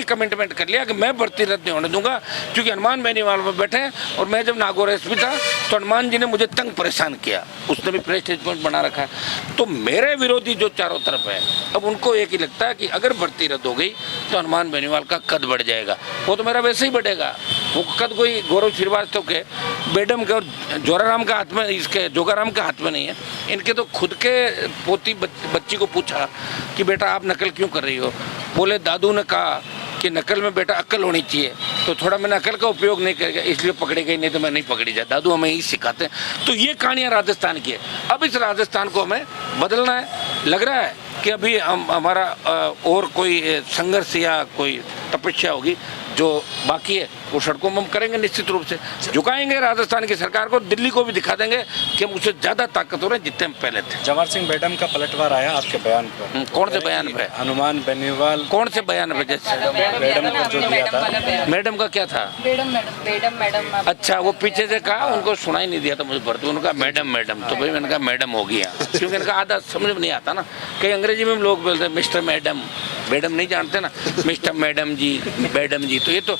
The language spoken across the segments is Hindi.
ही कमिटमेंट कर लिया कि मैं भर्ती रद्द नहीं होने दूंगा, क्योंकि हनुमान बेनीवाल में बैठे हैं और मैं जब नागौर एसपी था तो हनुमान जी ने मुझे तंग परेशान किया, उसने भी प्रेस स्टेटमेंट बना रखा है। तो मेरे विरोधी जो चारों तरफ है, अब उनको एक ही लगता है कि अगर भर्ती रद्द हो गई तो हनुमान बेनीवाल का कद बढ़ जाएगा। वो तो मेरा वैसे ही बढ़ेगा, वो कद कोई गौरव श्रीवास्तव के, बेडम के और जोराराम का हाथ में, इसके जोगाराम के हाथ में नहीं है। इनके तो खुद के पोती बच्ची को पूछा कि बेटा आप नकल क्यों कर रही हो, बोले दादू ने कहा कि नकल में बेटा अक्ल होनी चाहिए, तो थोड़ा मैंने अकल का उपयोग नहीं करेगा इसलिए पकड़ी गई, नहीं तो मैं नहीं पकड़ी जाए। दादू हमें यही सिखाते हैं। तो ये कहानियाँ राजस्थान की है। अब इस राजस्थान को हमें बदलना है। लग रहा है कि अभी हमारा और कोई संघर्ष या कोई तपस्या होगी जो बाकी है, वो सड़कों में हम करेंगे निश्चित रूप से। झुकाएंगे राजस्थान की सरकार को, दिल्ली को भी दिखा देंगे कि हम उससे ज़्यादा ताकतवर हैं जितने हम पहले थे। जवाहर सिंह बेडम का पलटवार आया आपके बयान पर। कौन से बयान पे? हनुमान बेनीवाल कौन से बयान पे? जैसे बेडम को जो दिया था, मैडम का क्या था? मैडम। अच्छा, वो पीछे से कहा, उनको सुना ही नहीं दिया था मुझे भरती, उन्होंने कहा मैडम, तो भाई मैंने कहा मैडम हो गया, क्योंकि इनका आधा समझ में नहीं आता ना। कई अंग्रेजी में लोग बोलते हैं मिस्टर मैडम नहीं जानते ना, मिस्टर मैडम जी, तो ये तो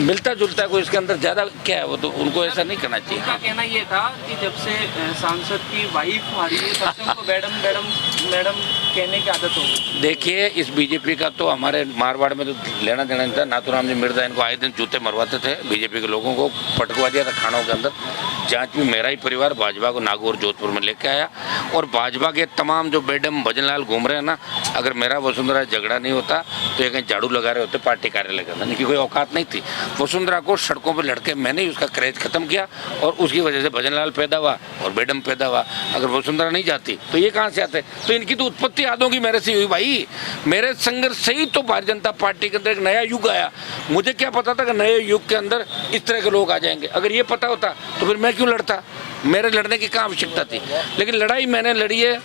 मिलता जुलता है, कोई इसके अंदर ज़्यादा क्या है, वो तो उनको ऐसा नहीं करना चाहिए। उनका कहना ये था कि जब से सांसद की वाइफ आ रही है तब से उनको मैडम कहने की आदत हो गई। देखिए, इस बीजेपी का तो हमारे मारवाड़ में तो लेना देना नहीं था। नाथूराम जी मिर्जा इनको आए दिन जूते मरवाते थे, बीजेपी के लोगों को पटकवा दिया था खानों के अंदर। जांच में मेरा ही परिवार भाजपा को नागौर जोधपुर में लेके आया, और भाजपा के तमाम जो बेडम भजनलाल घूम रहे हैं ना, अगर मेरा वसुंधरा झगड़ा नहीं होता तो ये कहीं झाड़ू लगा रहे होते पार्टी कार्यालय के अंदर, इनकी कोई औकात नहीं थी। वसुंधरा को सड़कों पर लड़के मैंने ही उसका क्रेज खत्म किया, और उसकी वजह से भजनलाल पैदा हुआ और बेडम पैदा हुआ। अगर वसुंधरा नहीं जाती तो ये कहाँ से आते? तो इनकी तो उत्पत्ति यादों की मेरे से हुई भाई। मेरे संघर्ष से ही तो भारतीय जनता पार्टी के अंदर एक नया युग आया। मुझे क्या पता था कि नए युग के अंदर इस तरह के लोग आ जाएंगे? अगर ये पता होता तो फिर मैं क्यों लड़ता? मेरे लड़ने की क्या आवश्यकता थी? लेकिन लड़ाई मैंने लड़ी है।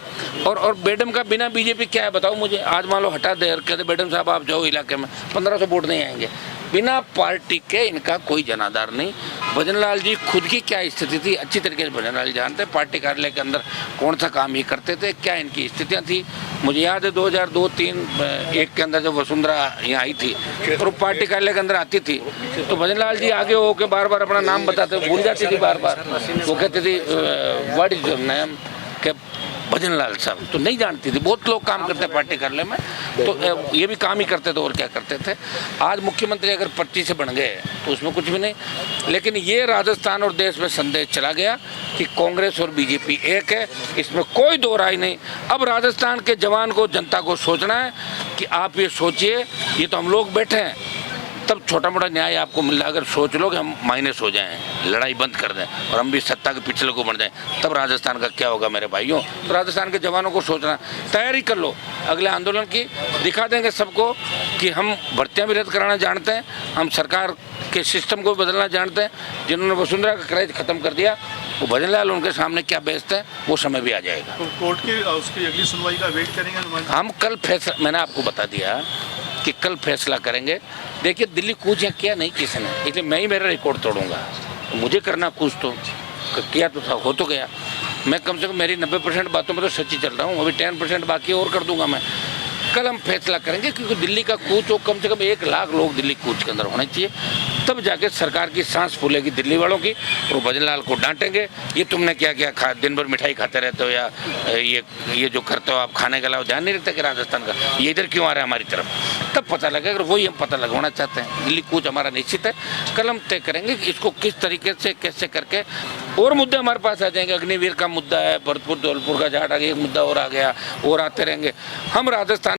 और बेडम का बिना बीजेपी क्या है बताओ मुझे? आज मान लो हटा दे, कहते बेडम साहब आप जाओ इलाके में, 1500 वोट नहीं आएंगे। बिना पार्टी के इनका कोई जनाधार नहीं। भजनलाल जी खुद की क्या स्थिति थी अच्छी तरीके से भजनलाल जानते हैं। पार्टी कार्यालय के अंदर कौन सा काम ये करते थे, क्या इनकी स्थितियाँ थी, मुझे याद है 2002-3-1 के अंदर जब वसुंधरा यहाँ आई थी और पार्टी कार्यालय के अंदर आती थी तो भजनलाल जी आगे होकर बार बार अपना नाम बताते, भूल जाती थी बार बार। वो कहते थे व्हाट इज योर नेम, क्या भजनलाल साहब, तो नहीं जानती थी। बहुत लोग काम करते हैं पार्टी कार्यालय में, तो ये भी काम ही करते थे और क्या करते थे। आज मुख्यमंत्री अगर 25 से बन गए तो उसमें कुछ भी नहीं, लेकिन ये राजस्थान और देश में संदेश चला गया कि कांग्रेस और बीजेपी एक है, इसमें कोई दो राय नहीं। अब राजस्थान के जवान को, जनता को सोचना है कि आप ये सोचिए, ये तो हम लोग बैठे हैं, तब छोटा मोटा न्याय आपको मिल रहा है। अगर सोच लो कि हम माइनस हो जाएं, लड़ाई बंद कर दें और हम भी सत्ता के पिछले को बन जाएं, तब राजस्थान का क्या होगा मेरे भाइयों? तो राजस्थान के जवानों को सोचना, तैयारी कर लो अगले आंदोलन की। दिखा देंगे सबको कि हम भर्तियां भी रद्द कराना जानते हैं, हम सरकार के सिस्टम को बदलना जानते हैं। जिन्होंने वसुंधरा का क्रेज खत्म कर दिया, वो भजनलाल उनके सामने क्या बेचते हैं, वो समय भी आ जाएगा। तो कोर्ट की उसकी अगली सुनवाई का वेट करेंगे? हम कल फैसला, मैंने आपको बता दिया कि कल फैसला करेंगे। देखिए, दिल्ली कूच या किया नहीं किसी ने, इसलिए मैं ही मेरा रिकॉर्ड तोड़ूंगा। तो मुझे करना कुछ तो किया तो था, हो तो गया। मैं कम से कम मेरी 90% बातों में तो सच्ची चल रहा हूँ, अभी 10% बाकी और कर दूंगा मैं। कल हम फैसला करेंगे, क्योंकि दिल्ली का कूच हो, कम से कम 1 लाख लोग दिल्ली कूच के अंदर होने चाहिए, तब जाके सरकार की सांस फूलेगी दिल्ली वालों की। और भजनलाल को डांटेंगे, ये तुमने क्या क्या दिन भर मिठाई खाते रहते हो, या ये जो करते हो आप, खाने के अलावा ध्यान नहीं रखते कि राजस्थान का ये इधर क्यों आ रहा है हमारी तरफ? तब पता लगेगा। अगर वही हम पता लगवाना चाहते हैं, दिल्ली कूच हमारा निश्चित है। कल हम तय करेंगे कि इसको किस तरीके से कैसे करके। और मुद्दे हमारे पास आ जाएंगे, अग्निवीर का मुद्दा है, भरतपुर धौलपुर का झाड़ आ गया, एक मुद्दा और आ गया, और आते रहेंगे। हम राजस्थान